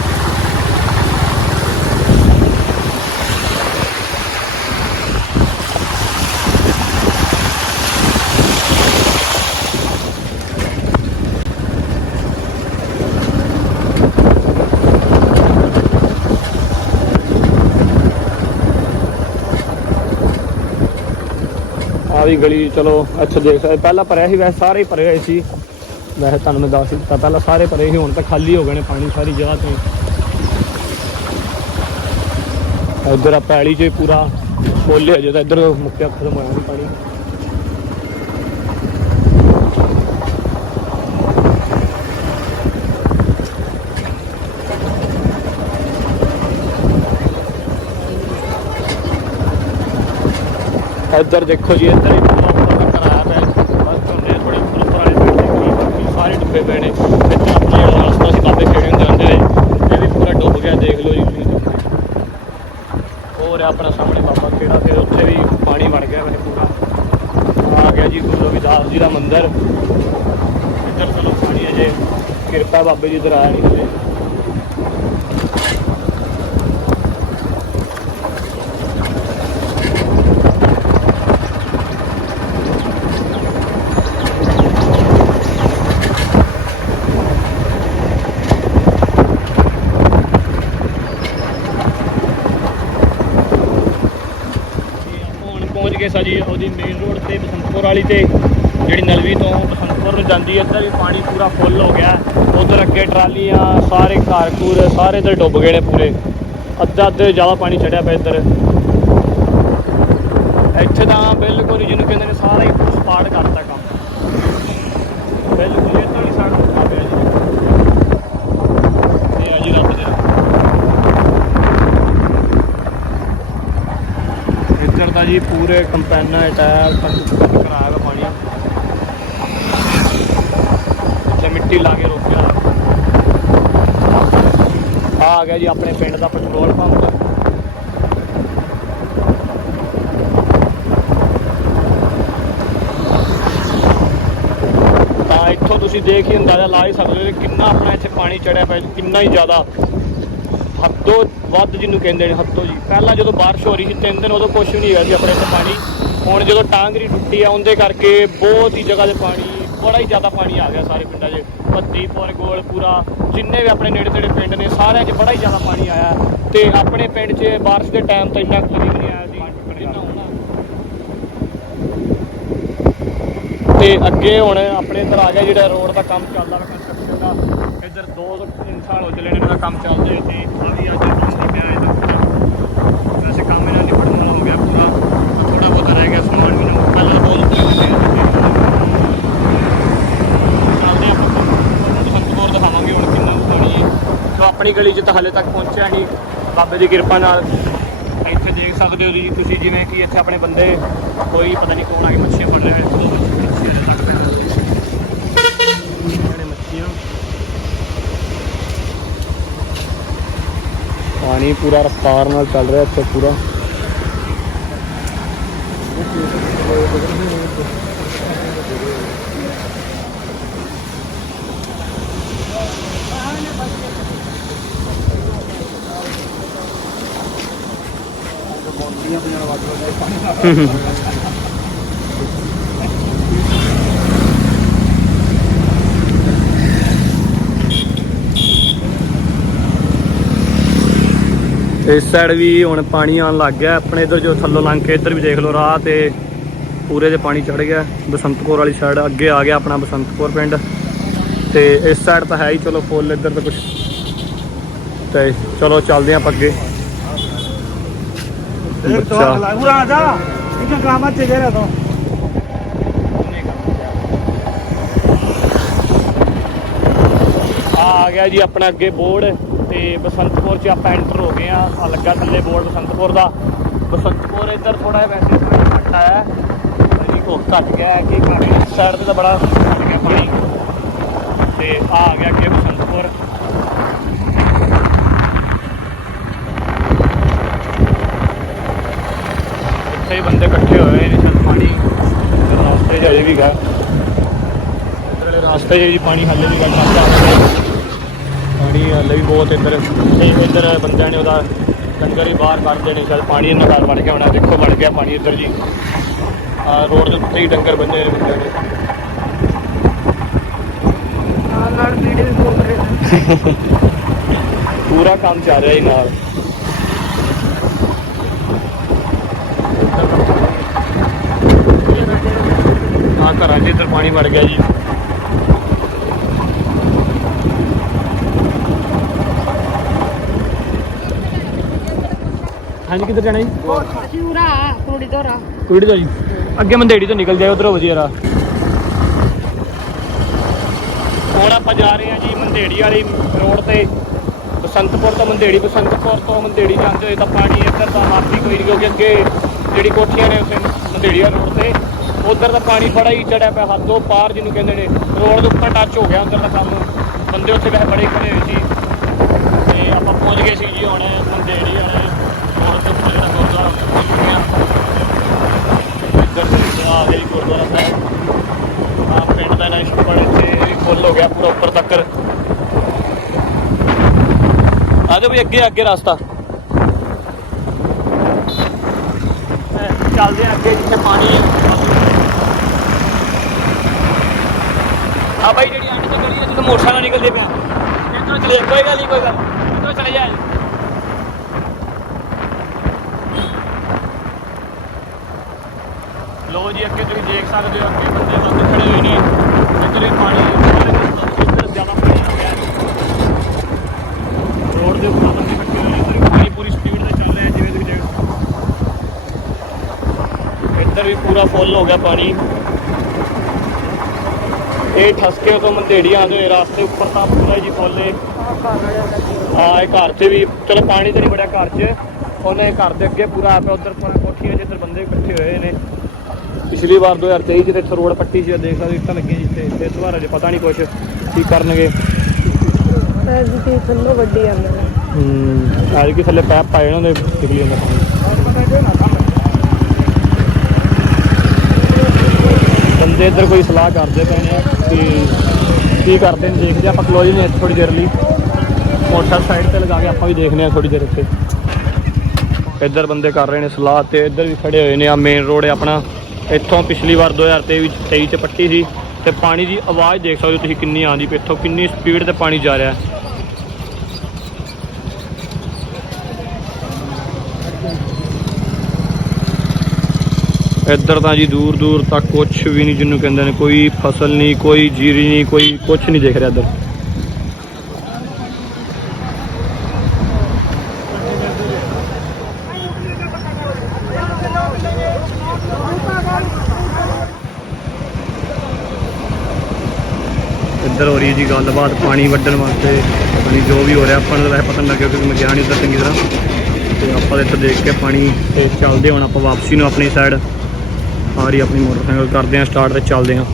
ਆ ਵੀ ਗਲੀ ਚਲੋ, ਅੱਛਾ ਦੇਖ ਸਕਦੇ। ਪਹਿਲਾਂ ਭਰਿਆ ਸੀ, ਵੈਸੇ ਸਾਰੇ ਹੀ ਭਰੇ ਹੋਏ ਸੀ। ਵੈਸੇ ਤੁਹਾਨੂੰ ਮੈਂ ਦੱਸ ਹੀ ਦਿੱਤਾ, ਪਹਿਲਾਂ ਸਾਰੇ ਭਰੇ ਸੀ, ਹੁਣ ਤਾਂ ਖਾਲੀ ਹੋ ਗਏ ਨੇ ਪਾਣੀ, ਸਾਰੀ ਜਗ੍ਹਾ ਤੇ। ਇੱਧਰ ਆ ਪੈਲੀ 'ਚ ਪੂਰਾ ਫੁੱਲ ਹੋ ਤਾਂ ਇੱਧਰ ਮੁੱਕਿਆ, ਖਤਮ ਹੋਇਆ ਸੀ ਪਾਣੀ। ਇੱਧਰ ਦੇਖੋ ਜੀ, ਇੱਧਰ ਹੀ ਪੂਰਾ ਪੂਰਾ ਕਰਾਇਆ ਪਿਆ। ਬਸ ਝੋਨੇ ਥੋੜੇ ਫੁੱਲ ਪੁਰਾਣੇ ਪਏ ਨੇ ਸਾਰੇ ਡੁੱਬੇ ਪਏ ਨੇ। ਇੱਧਰ ਆਪਣੇ ਜਿਹੜਾ ਰਸਤਾ ਬਾਬੇ ਖੇੜੇ ਨੂੰ ਜਾਂਦੇ ਹੋਏ ਇਹ ਵੀ ਪੂਰਾ ਡੁੱਬ ਗਿਆ, ਦੇਖ ਲਓ ਜੀ, ਤੁਸੀਂ ਹੋਰ ਆਪਣਾ ਸਾਹਮਣੇ ਬਾਬਾ ਖੇੜਾ, ਫਿਰ ਉੱਥੇ ਵੀ ਪਾਣੀ ਵੜ ਗਿਆ ਵੈਸੇ ਪੂਰਾ। ਆ ਗਿਆ ਜੀ ਗੁਰੂ ਰਵਿਦਾਸ ਜੀ ਦਾ ਮੰਦਿਰ। ਇੱਧਰ ਚਲੋ ਪਾਣੀ ਅਜੇ ਕਿਰਪਾ ਬਾਬੇ ਜੀ ਦਰਿਆ ਨਹੀਂ ਹਲੇ ਤੇ ਆਪਾਂ ਹੁਣ ਜੀ, ਉਹਦੀ ਮੇਨ ਰੋਡ ਤੇ ਬਸੰਤਪੁਰ ਵਾਲੀ ਤੇ, ਜਿਹੜੀ ਨਲਵੀ ਤੋਂ ਬਸੰਤਪੁਰ ਨੂੰ ਜਾਂਦੀ ਹੈ, ਇੱਧਰ ਵੀ ਪਾਣੀ ਪੂਰਾ ਫੁੱਲ ਹੋ ਗਿਆ। ਉਧਰ ਅੱਗੇ ਟਰਾਲੀਆਂ, ਸਾਰੇ ਘਰ ਘੂਰ ਸਾਰੇ ਇੱਧਰ ਡੁੱਬ ਗਏ ਨੇ ਪੂਰੇ। ਅੱਧਾ ਅੱਧੇ ਜ਼ਿਆਦਾ ਪਾਣੀ ਚੜਿਆ ਪਿਆ ਇੱਧਰ। ਇੱਥੇ ਤਾਂ ਬਿਲਕੁਲ ਜਿਹਨੂੰ ਕਹਿੰਦੇ ਨੇ ਸਾਰਾ ਹੀ ਸਪਾਟ ਕਰਤਾ ਕੰਮ ਬਿਲਕੁਲ ਇੱਧਰ ਹੀ ਸਾਡਾ ਰੁਕਾ ਪਿਆ ਜੀ ਇਹ ਆ ਜੀ ਰੱਬ ਦੇ ਇੱਧਰ ਤਾਂ ਜੀ ਪੂਰੇ ਕੰਪੈਨਾਂ ਟਾਇਰ ਤੱਕ ਕਰਾਇਆ ਵਾ ਪਾਣੀ ਤੇ ਮਿੱਟੀ ਲਾ ਕੇ ਰੋਕਿਆ। ਆ ਆ ਗਿਆ ਜੀ ਆਪਣੇ ਪਿੰਡ ਦਾ ਪੈਟਰੋਲ ਪੰਪ। ਤਾਂ ਇੱਥੋਂ ਤੁਸੀਂ ਦੇਖ ਹੀ ਅੰਦਾਜ਼ਾ ਲਾ ਹੀ ਸਕਦੇ ਹੋ ਕਿ ਕਿੰਨਾ ਆਪਣਾ ਇੱਥੇ ਪਾਣੀ ਚੜਿਆ ਪਿਆ ਕਿੰਨਾ ਹੀ ਜ਼ਿਆਦਾ। ਵੱਧ ਜਿਹਨੂੰ ਕਹਿੰਦੇ ਨੇ ਹੱਦੋਂ ਜੀ। ਪਹਿਲਾਂ ਜਦੋਂ ਬਾਰਿਸ਼ ਹੋ ਰਹੀ ਸੀ ਤਿੰਨ ਦਿਨ, ਉਦੋਂ ਕੁਝ ਵੀ ਨਹੀਂ ਹੋਇਆ ਸੀ ਆਪਣੇ ਇੱਥੇ ਪਾਣੀ। ਹੁਣ ਜਦੋਂ ਟਾਂਗਰੀ ਟੁੱਟੀ ਆ, ਉਹਦੇ ਕਰਕੇ ਬਹੁਤ ਹੀ ਜਗ੍ਹਾ ਤੇ ਪਾਣੀ, ਬੜਾ ਹੀ ਜ਼ਿਆਦਾ ਪਾਣੀ ਆ ਗਿਆ ਸਾਰੇ ਪਿੰਡਾਂ 'ਚ। ਪੱਤੀਪੁਰ ਗੋਲਪੁਰਾ ਜਿੰਨੇ ਵੀ ਆਪਣੇ ਨੇੜੇ ਤੇੜੇ ਪਿੰਡ ਨੇ, ਸਾਰਿਆਂ 'ਚ ਬੜਾ ਹੀ ਜ਼ਿਆਦਾ ਪਾਣੀ ਆਇਆ। ਤੇ ਆਪਣੇ ਪਿੰਡ 'ਚ ਬਾਰਿਸ਼ ਦੇ ਟਾਈਮ ਤਾਂ ਇੰਨਾ ਕੁਝ ਨਹੀਂ ਆਇਆ ਸੀ। ਜਿੰਨਾ ਤੇ ਅੱਗੇ ਹੁਣ ਆਪਣੇ ਇੱਧਰ ਆ ਗਿਆ ਜਿਹੜਾ ਰੋਡ ਦਾ ਕੰਮ ਚੱਲਦਾ ਕੰਸਟਰਕਸ਼ਨ ਦਾ। ਇੱਧਰ ਦੋ ਦੋ ਤਿੰਨ ਸਾਲ ਹੋ ਚਲੇ ਨੇ ਇਹਦਾ ਕੰਮ ਚੱਲਦੇ ਤੇ ਆ ਵੀ ਅੱਜ ਬੰਦ ਪਿਆ ਇਹਦਾ ਪੂਰਾ ਵੈਸੇ ਕੰਮ ਇਹਨਾਂ ਨੇ ਬੜਾ ਹੋ ਗਿਆ ਪੂਰਾ ਪਤਾ ਰਹਿ ਗਿਆ ਸਮਾਨ ਵੀ ਪਹਿਲਾਂ ਦੋ ਚੱਲਦੇ ਆਪਾਂ ਸੰਤਪੁਰ ਦਿਖਾਵਾਂਗੇ ਹੁਣ ਕਿੰਨਾ ਪਾਣੀ ਹੈ। ਸੋ ਆਪਣੀ ਗਲੀ 'ਚ ਤਾਂ ਹਲੇ ਤੱਕ ਪਹੁੰਚਿਆ ਨਹੀਂ ਬਾਬੇ ਦੀ ਕਿਰਪਾ ਨਾਲ। ਇੱਥੇ ਦੇਖ ਸਕਦੇ ਹੋ ਜੀ ਤੁਸੀਂ ਜਿਵੇਂ ਕਿ ਇੱਥੇ ਆਪਣੇ ਬੰਦੇ ਕੋਈ ਪਤਾ ਨਹੀਂ ਕੌਣ ਆ ਕੇ ਮੱਛੀਆਂ ਫੜ ਰਹੇ ਨੇ ਮੱਛੀਆਂ? ਪਾਣੀ ਪੂਰਾ ਰਫਤਾਰ ਨਾਲ ਚੱਲ ਰਿਹਾ ਇੱਥੇ ਪੂਰਾ। ਇਸ ਸਾਈਡ ਵੀ ਹੁਣ ਪਾਣੀ ਆਉਣ ਲੱਗ ਗਿਆ। ਆਪਣੇ ਇਧਰ ਜੋ ਥੱਲੋਂ ਲੰਘ ਕੇ ਇੱਧਰ ਵੀ ਦੇਖ ਲਓ ਰਾਹ ਤੇ ਪੂਰੇ ਤੇ ਪਾਣੀ ਚੜ ਗਿਆ। ਬਸੰਤਪੁਰ ਵਾਲੀ ਸਾਈਡ ਅੱਗੇ ਆ ਗਿਆ ਆਪਣਾ ਬਸੰਤਪੁਰ ਪਿੰਡ। ਤੇ ਇਸ ਸਾਈਡ ਤਾਂ ਹੈ ਹੀ ਚਲੋ ਫੁੱਲ ਇੱਧਰ ਤਾਂ ਕੁਝ ਤੇ ਚਲੋ ਚੱਲਦੇ ਆਪਾਂ ਅੱਗੇ। ਬੱਚਾ. ਆ ਆ ਗਿਆ ਜੀ ਆਪਣਾ ਅੱਗੇ ਬੋਰਡ ਤੇ ਬਸੰਤਪੁਰ ਚ ਆਪਾਂ ਐਂਟਰ ਹੋ ਗਏ ਆ ਆ ਲੱਗਾ ਥੱਲੇ ਬੋਰਡ ਬਸੰਤਪੁਰ ਦਾ। ਬਸੰਤਪੁਰ ਇੱਧਰ ਥੋੜਾ ਵੈਸੇ ਘੱਟ ਆਇਆ। ਪਾਣੀ ਘੱਟ ਗਿਆ ਕਿ ਪਾਣੀ ਸਾਈਡ ਤੇ ਤਾਂ ਬੜਾ ਘੱਟ ਗਿਆ ਪਾਣੀ। ਤੇ ਆ ਗਿਆ ਅੱਗੇ ਬਸੰਤਪੁਰ। ਉੱਥੇ ਹੀ ਬੰਦੇ ਇਕੱਠੇ ਹੋਏ ਨੇ ਸ਼ਾਇਦ ਪਾਣੀ ਰਾਸਤੇ 'ਚ ਅਜੇ ਵੀ ਗਾ ਇੱਧਰਲੇ ਰਸਤੇ 'ਚ ਪਾਣੀ ਹੱਲੇ ਵੀ ਗਾ ਪਾਣੀ ਹਲੇ ਵੀ ਬਹੁਤ ਇੱਧਰ ਤੇ ਇੱਧਰ ਬੰਦਿਆਂ ਨੇ ਉਹਦਾ ਡੰਗਰ ਹੀ ਬਾਹਰ ਕੱਢਦੇ ਨੇ ਸ਼ਾਇਦ ਪਾਣੀ ਇਹਨਾਂ ਨਾਲ ਵੜ ਗਿਆ ਹੋਣਾ। ਦੇਖੋ, ਵੜ ਗਿਆ ਪਾਣੀ ਇੱਧਰ ਜੀ। ਰੋਡ ਦੇ ਉੱਤੇ ਹੀ ਡੰਗਰ ਬੰਦੇ ਨੇ ਬੰਦਿਆਂ ਨੇ ਨਾਲ ਨਾਲ ਵੀਡੀਓ ਵੀ ਬੋਲ ਰਹੇ ਨੇ। ਪੂਰਾ ਕੰਮ ਚੱਲ ਰਿਹਾ ਜੀ ਨਾਲ। ਹਾਂ ਘਰਾਂ 'ਚ ਇੱਧਰ ਪਾਣੀ ਵੜ ਗਿਆ ਜੀ। ਹਾਂਜੀ ਕਿੱਧਰ ਜਾਣਾ ਜੀ? ਚੂਰਾ ਥੋੜੀ ਦੋਰਾ ਕਿਹੜੀ ਤੋਂ ਜੀ। ਅੱਗੇ ਮੰਦੇੜੀ ਤੋਂ ਨਿਕਲ ਜਾਏ ਉਧਰੋਂ ਵਧੀਆ ਰਾ ਹੁਣ ਆਪਾਂ ਜਾ ਰਹੇ ਹਾਂ ਜੀ ਮੰਦੇੜੀ ਵਾਲੀ ਰੋਡ ਤੇ। ਬਸੰਤਪੁਰ ਤੋਂ ਮੰਦੇੜੀ, ਬਸੰਤਪੁਰ ਤੋਂ ਮੰਦੇੜੀ ਜਾਂਦੇ ਹੋਏ ਤਾਂ ਪਾਣੀ ਇੱਧਰ ਦਾ ਮਾਪੀ ਕੋਈ ਨਹੀਂ, ਕਿਉਂਕਿ ਅੱਗੇ ਜਿਹੜੀ ਕੋਠੀਆਂ ਨੇ ਉੱਥੇ ਮੰਦੇੜੀ ਵਾਲੀ ਰੋਡ ਤੇ, ਉਧਰ ਦਾ ਪਾਣੀ ਬੜਾ ਹੀ ਚੜਿਆ ਪਿਆ, ਹੱਦੋਂ ਪਾਰ ਜਿਹਨੂੰ ਕਹਿੰਦੇ ਨੇ, ਰੋਡ ਦੇ ਉੱਪਰ ਟੱਚ ਹੋ ਗਿਆ ਉਧਰ ਦਾ ਕੰਮ। ਬੰਦੇ ਉੱਥੇ ਵੈਸੇ ਬੜੇ ਖੜੇ ਹੋਏ ਸੀ। ਤੇ ਆਪਾਂ ਪਹੁੰਚ ਗਏ ਸੀ ਜੀ ਹੁਣ ਮੰਦੇੜੀ ਵਾਲੇ ਰੋਡ ਦੇ ਜਿਹੜਾ ਗੁਰਦੁਆਰਾ। ਉੱਥੇ ਪਹੁੰਚ ਗਏ ਹਾਂ ਇੱਧਰ ਦੇ ਆ ਗਈ ਗੁਰਦੁਆਰਾ ਸਾਹਿਬ। ਆ ਪਿੰਡ ਦਾ ਨੈਸ਼ਨਲ ਬੜੇ ਤੇ ਵੀ ਫੁੱਲ ਹੋ ਗਿਆ ਪੂਰਾ ਉੱਪਰ ਤੱਕ। ਆ ਜਾਓ ਵੀ ਅੱਗੇ ਅੱਗੇ ਰਸਤਾ। ਚੱਲਦੇ ਆ ਅੱਗੇ ਜਿੱਥੇ ਪਾਣੀ ਹੈ ਆ ਬਾਈ ਜਿਹੜੀ ਆਂਟੀ ਤੋਂ ਗਲੀ ਹੈ ਜਦੋਂ ਮੋਟਰਸਾਈਕਲ ਨਿਕਲਦੇ ਪਿਆ। ਇੱਧਰੋਂ ਚਲੇ ਜਾ, ਕੋਈ ਗੱਲ ਨਹੀਂ ਕੋਈ ਗੱਲ ਨੀ, ਇੱਧਰੋਂ ਚਲੇ ਜਾ ਲੋ ਜੀ ਅੱਗੇ ਤੁਸੀਂ ਦੇਖ ਸਕਦੇ ਹੋ ਕਿ ਬੰਦੇ ਬੰਦੇ ਖੜੇ ਹੋਏ ਨੇ। ਇੱਧਰ ਪਾਣੀ ਇੱਧਰ ਜ਼ਿਆਦਾ ਪਾਣੀ ਆ ਗਿਆ। ਰੋਡ ਦੇ ਉੱਪਰ ਬੰਦੇ ਇਕੱਠੇ ਹੋਏ ਨੇ, ਇੱਧਰ ਵੀ ਪਾਣੀ ਪੂਰੀ ਸਪੀਡ ਤੇ ਚੱਲ ਰਿਹਾ ਜਿਵੇਂ ਤੁਸੀਂ ਦੇਖ ਇੱਧਰ ਵੀ ਪੂਰਾ ਫੁੱਲ ਹੋ ਗਿਆ ਪਾਣੀ। ਇਹ ਠਸਕੇ ਤੋਂ ਮੰਦੇੜੀ ਆਉਂਦੇ ਹੋਏ, ਰਾਸਤੇ ਉੱਪਰ ਤਾਂ ਪੂਰਾ ਜੀ ਫੁੱਲ ਏ। ਹਾਂ, ਇਹ ਘਰ ਤੇ ਵੀ, ਚਲੋ ਪਾਣੀ ਤੇ ਨਹੀਂ ਬੜਿਆ ਘਰ 'ਚ। ਉਹਨੇ ਘਰ ਦੇ ਅੱਗੇ ਪੂਰਾ ਆਪੇ ਉਧਰ ਪੂਰਾ ਕੋਠੀਆਂ ਜਿੱਧਰ ਬੰਦੇ ਇਕੱਠੇ ਹੋਏ ਨੇ। ਪਿਛਲੀ ਵਾਰ 2023 ਚ ਤੇ ਇੱਥੇ ਰੋਡ ਪੱਟੀ ਸੀ ਦੇਖ ਸਕਦੇ ਇੱਟਾਂ ਲੱਗੀਆਂ ਜਿੱਥੇ ਇਸ ਵਾਰ ਅਜੇ ਪਤਾ ਨਹੀਂ ਕੁਛ ਕੀ ਕਰਨਗੇ। ਐਸੀ ਤੇ ਥੱਲੋਂ ਵੱਡੀ ਆਉਂਦਾ ਹੂੰ ਅੱਜ ਕਿ ਥੱਲੇ ਪੈਪ ਪਾਏ ਉਹਨਾਂ ਦੇ ਨਿਕਲੀ ਜਾਂਦਾ ਪਾਣੀ ਬੰਦੇ ਇੱਧਰ ਕੋਈ ਸਲਾਹ ਕਰਦੇ ਪਏ ਨੇ ਕਿ ਕੀ ਕਰਦੇ ਨੇ ਦੇਖਦੇ ਆਪਾਂ ਕਲੋਜ ਨੇ ਥੋੜੀ ਦੇਰ ਲਈ। ਮੋਟਰ ਸਾਈਡ ਤੇ ਲਗਾ ਕੇ ਆਪਾਂ ਵੀ ਦੇਖਦੇ ਹਾਂ ਥੋੜੀ ਦੇਰ ਇੱਥੇ ਇੱਧਰ ਬੰਦੇ ਕਰ ਰਹੇ ਨੇ ਸਲਾਹ ਤੇ ਇੱਧਰ ਵੀ ਖੜੇ ਹੋਏ ਨੇ ਆ ਮੇਨ ਰੋਡ ਹੈ ਆਪਣਾ। ਇੱਥੋਂ ਪਿਛਲੀ ਵਾਰ 2023 ਵਿੱਚ 23 ਚ ਪੱਟੀ ਸੀ ਤੇ ਪਾਣੀ ਦੀ ਆਵਾਜ਼ ਦੇਖ ਸਕਦੇ ਹੋ ਤੁਸੀਂ ਕਿੰਨੀ ਆਉਂਦੀ ਪਈ, ਇੱਥੋਂ ਕਿੰਨੀ ਸਪੀਡ ਤੇ ਪਾਣੀ ਜਾ ਰਿਹਾ। ਇੱਧਰ ਤਾਂ ਜੀ ਦੂਰ ਦੂਰ ਤੱਕ ਕੁਝ ਵੀ ਨਹੀਂ ਜਿਹਨੂੰ ਕਹਿੰਦੇ ਨੇ, ਕੋਈ ਫਸਲ ਨਹੀਂ, ਕੋਈ ਜੀਰੀ ਨਹੀਂ, ਕੋਈ ਕੁਝ ਨਹੀਂ ਦਿਖ ਰਿਹਾ ਇੱਧਰ। ਇੱਧਰ ਹੋ ਰਹੀ ਹੈ ਜੀ, ਗੱਲਬਾਤ, ਪਾਣੀ ਵੱਢਣ ਵਾਸਤੇ, ਪਤਾ ਨਹੀਂ ਜੋ ਵੀ ਹੋ ਰਿਹਾ, ਆਪਾਂ ਨੂੰ ਤਾਂ ਵੈਸੇ ਪਤਾ ਨਹੀਂ ਲੱਗਿਆ ਕਿਉਂਕਿ ਮੈਂ ਗਿਆ ਨਹੀਂ ਉੱਧਰ ਚੰਗੀ ਤਰ੍ਹਾਂ। ਤੇ ਆਪਾਂ ਤਾਂ ਇੱਥੇ ਦੇਖ ਕੇ ਪਾਣੀ ਤੇ ਚੱਲਦੇ ਹੁਣ, ਆਪਾਂ ਵਾਪਸੀ ਨੂੰ ਆਪਣੀ ਸਾਈਡ ਆ ਰਹੀ ਆਪਣੀ ਮੋਟਰਸਾਈਕਲ, ਕਰਦੇ ਹਾਂ ਸਟਾਰਟ ਤੇ ਚੱਲਦੇ ਹਾਂ।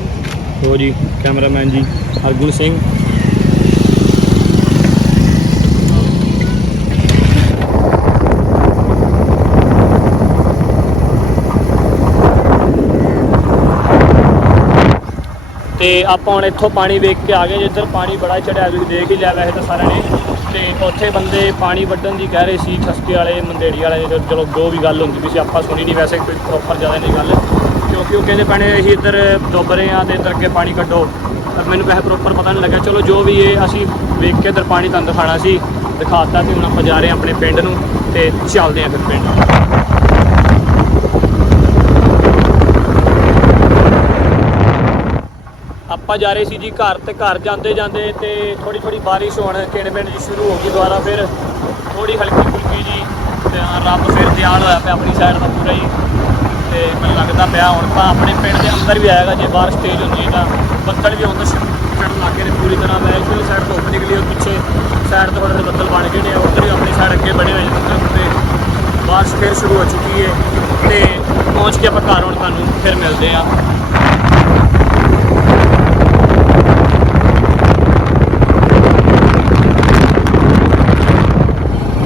ਲੋ ਜੀ ਕੈਮਰਾਮੈਨ ਜੀ ਅਰਗੁਨ ਸਿੰਘ। ਤੇ ਆਪਾਂ ਹੁਣ ਇੱਥੋਂ ਪਾਣੀ ਵੇਖ ਕੇ ਆ ਗਏ ਜਿੱਧਰ ਪਾਣੀ ਬੜਾ ਚੜਿਆ, ਤੁਸੀਂ ਦੇਖ ਹੀ ਲਿਆ ਵੈਸੇ ਤਾਂ ਸਾਰਿਆਂ ਨੇ। ਤੇ ਉੱਥੇ ਬੰਦੇ ਪਾਣੀ ਵੱਢਣ ਦੀ ਕਹਿ ਰਹੇ ਸੀ ਖਸਕੇ ਵਾਲੇ, ਮੰਦੇੜੀ ਵਾਲੇ ਚਲੋ ਜੋ ਵੀ ਗੱਲ ਹੁੰਦੀ ਵੀ ਸੀ, ਆਪਾਂ ਸੁਣੀ ਨਹੀਂ ਵੈਸੇ ਕੋਈ ਪ੍ਰੋਪਰ ਜ਼ਿਆਦਾ ਨਹੀਂ ਗੱਲ। ਕਿਉਂਕਿ ਉਹ ਕਹਿੰਦੇ ਪੈਣੇ ਅਸੀਂ ਇੱਧਰ ਡੁੱਬ ਰਹੇ ਆ ਤੇ ਇੱਧਰ ਅੱਗੇ ਪਾਣੀ ਕੱਢੋ। ਮੈਨੂੰ ਵੈਸੇ ਪ੍ਰੋਪਰ ਪਤਾ ਨਹੀਂ ਲੱਗਾ ਚਲੋ ਜੋ ਵੀ ਇਹ ਅਸੀਂ ਵੇਖ ਕੇ ਇੱਧਰ ਪਾਣੀ ਤੁਹਾਨੂੰ ਦਿਖਾਣਾ ਸੀ, ਦਿਖਾਤਾ ਤੇ ਹੁਣ ਆਪਾਂ ਜਾ ਰਹੇ ਹਾਂ ਆਪਣੇ ਪਿੰਡ ਨੂੰ ਤੇ ਚੱਲਦੇ ਹਾਂ ਫਿਰ ਪਿੰਡ। ਆਪਾਂ ਜਾ ਰਹੇ ਸੀ ਜੀ, ਘਰ ਤੇ ਘਰ ਜਾਂਦੇ ਜਾਂਦੇ ਤੇ ਥੋੜੀ ਥੋੜੀ ਬਾਰਿਸ਼ ਹੋਣ ਕਿਣਮਿਣ ਜੀ ਸ਼ੁਰੂ ਹੋ ਗਈ ਦੁਬਾਰਾ ਫਿਰ ਥੋੜੀ ਹਲਕੀ ਫੁਲਕੀ ਜੀ, ਤੇ ਰੱਬ ਫਿਰ ਦਿਆਲ ਹੋਇਆ ਪਿਆ ਆਪਣੀ ਸਾਈਡ ਦਾ ਪੂਰਾ ਹੀ। ਤੇ ਮੈਨੂੰ ਲੱਗਦਾ ਪਿਆ ਹੁਣ ਤਾਂ ਆਪਣੇ ਪਿੰਡ ਦੇ ਅੰਦਰ ਵੀ ਆਏਗਾ, ਜੇ ਬਾਰਿਸ਼ ਤੇਜ਼ ਹੁੰਦੀ ਤਾਂ ਬੱਦਲ ਵੀ ਆਉਂਦਾ ਚੜਨ ਲੱਗੇ ਨੇ ਪੂਰੀ ਤਰ੍ਹਾਂ। ਮੈਂ ਇਧਰਲੀ ਸਾਈਡ ਧੁੱਪ ਨਿਕਲੀ, ਉਹ ਪਿੱਛੇ ਸਾਈਡ ਤੋਂ ਥੋੜੇ ਜਿਹੇ ਬੱਦਲ ਬਣ ਗਏ ਨੇ, ਉੱਧਰ ਵੀ ਆਪਣੀ ਸਾਈਡ ਅੱਗੇ ਬਣੇ ਹੋਏ ਨੇ ਤੇ ਬਾਰਿਸ਼ ਫਿਰ ਸ਼ੁਰੂ ਹੋ ਚੁੱਕੀ ਹੈ। ਤੇ ਪਹੁੰਚ ਕੇ ਆਪਾਂ ਘਰ ਹੁਣ ਤੁਹਾਨੂੰ ਫਿਰ ਮਿਲਦੇ ਹਾਂ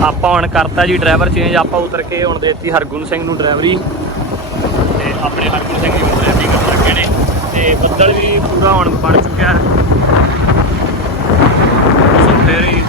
ਆਪਾਂ ਹੁਣ ਕਰਤਾ ਜੀ, ਡਰਾਈਵਰ ਚੇਂਜ ਆਪਾਂ ਉਤਰ ਕੇ ਹੁਣ ਦੇਤੀ ਹਰਗੁਣ ਸਿੰਘ ਨੂੰ ਡਰਾਈਵਰੀ। ਤੇ ਆਪਣੇ ਹਰਗੁਣ ਸਿੰਘ ਜੀ ਨੂੰ ਡਰਾਈਵਰੀ ਕਰਨ ਲੱਗੇ ਨੇ। ਤੇ ਬੱਦਲ ਵੀ ਪੂਰਾ ਹੁਣ ਬਣ ਚੁੱਕਿਆ ਹੈ। ਮੌਸਮ ਫੇਰ ਹੀ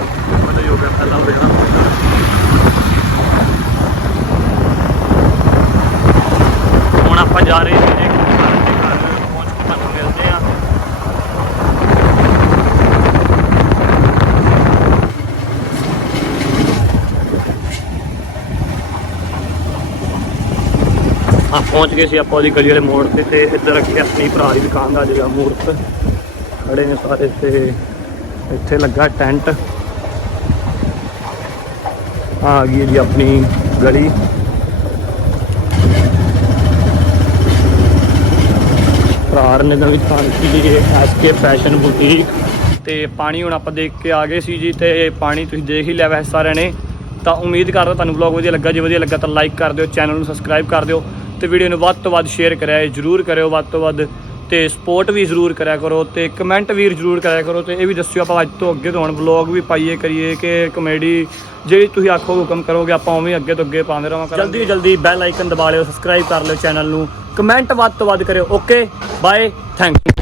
ਪਹੁੰਚ ਗਏ ਸੀ ਆਪਾਂ ਉਹਦੀ ਗਲੀ ਵਾਲੇ ਮੋੜ ਤੇ ਤੇ ਇੱਧਰ ਅੱਗੇ ਆਪਣੀ ਭਰਾ ਦੀ ਦੁਕਾਨ ਦਾ ਜਿਹੜਾ ਮੂਰਤ ਖੜੇ ਨੇ ਸਾਰੇ ਤੇ ਇੱਥੇ ਲੱਗਾ ਟੈਂਟ। ਆ ਗਈ ਜੀ ਆਪਣੀ ਗਲੀ। ਪ੍ਰਾਰ ਨਗਰ ਵਿੱਚ ਦੁਕਾਨ ਸੀ ਜੀ ਐਸਕੇ ਫੈਸ਼ਨ ਬੁਟੀਕ। ਤੇ ਪਾਣੀ ਹੁਣ ਆਪਾਂ ਦੇਖ ਕੇ ਆ ਗਏ ਸੀ ਜੀ ਤੇ ਪਾਣੀ ਤੁਸੀਂ ਦੇਖ ਹੀ ਲਿਆ ਵੈਸੇ ਸਾਰਿਆਂ ਨੇ। ਤਾਂ ਉਮੀਦ ਕਰਦਾ ਤੁਹਾਨੂੰ ਵਲੌਗ ਵਧੀਆ ਲੱਗਾ, ਜੇ ਵਧੀਆ ਲੱਗਾ ਤਾਂ ਲਾਈਕ ਕਰ ਦਿਓ ਚੈਨਲ ਨੂੰ ਸਬਸਕ੍ਰਾਈਬ ਕਰ ਦਿਓ। ਤੇ ਵੀਡੀਓ ਨੂੰ ਵੱਧ ਤੋਂ ਵੱਧ ਸ਼ੇਅਰ ਕਰਿਆ ਜਰੂਰ ਕਰਿਓ, ਵੱਧ ਤੋਂ ਵੱਧ ਤੇ ਸਪੋਰਟ ਵੀ ਜ਼ਰੂਰ ਕਰਿਆ ਕਰੋ ਤੇ ਕਮੈਂਟ ਵੀ ਜ਼ਰੂਰ ਕਰਿਆ ਕਰੋ ਤੇ ਇਹ ਵੀ ਦੱਸਿਓ ਆਪਾਂ ਅੱਜ ਤੋਂ ਅੱਗੇ ਤੋਂ ਹੁਣ ਵਲੌਗ ਵੀ ਪਾਈਏ, ਕਰੀਏ ਕਿ ਕਮੇਡੀ ਜਿਹੜੀ ਤੁਸੀਂ ਆਖੋ ਹੁਕਮ ਕਰੋਗੇ ਆਪਾਂ ਉਵੇਂ ਅੱਗੇ ਤੋਂ ਅੱਗੇ ਪਾਉਂਦੇ ਰਹਾਂਗੇ। ਜਲਦੀ ਜਲਦੀ ਬੈਲ ਆਈਕਨ ਦਬਾ ਲਿਓ ਸਬਸਕ੍ਰਾਈਬ ਕਰ ਲਿਓ ਚੈਨਲ ਨੂੰ। ਕਮੈਂਟ ਵੱਧ ਤੋਂ ਵੱਧ ਕਰਿਓ ਓਕੇ ਬਾਏ ਥੈਂਕ ਯੂ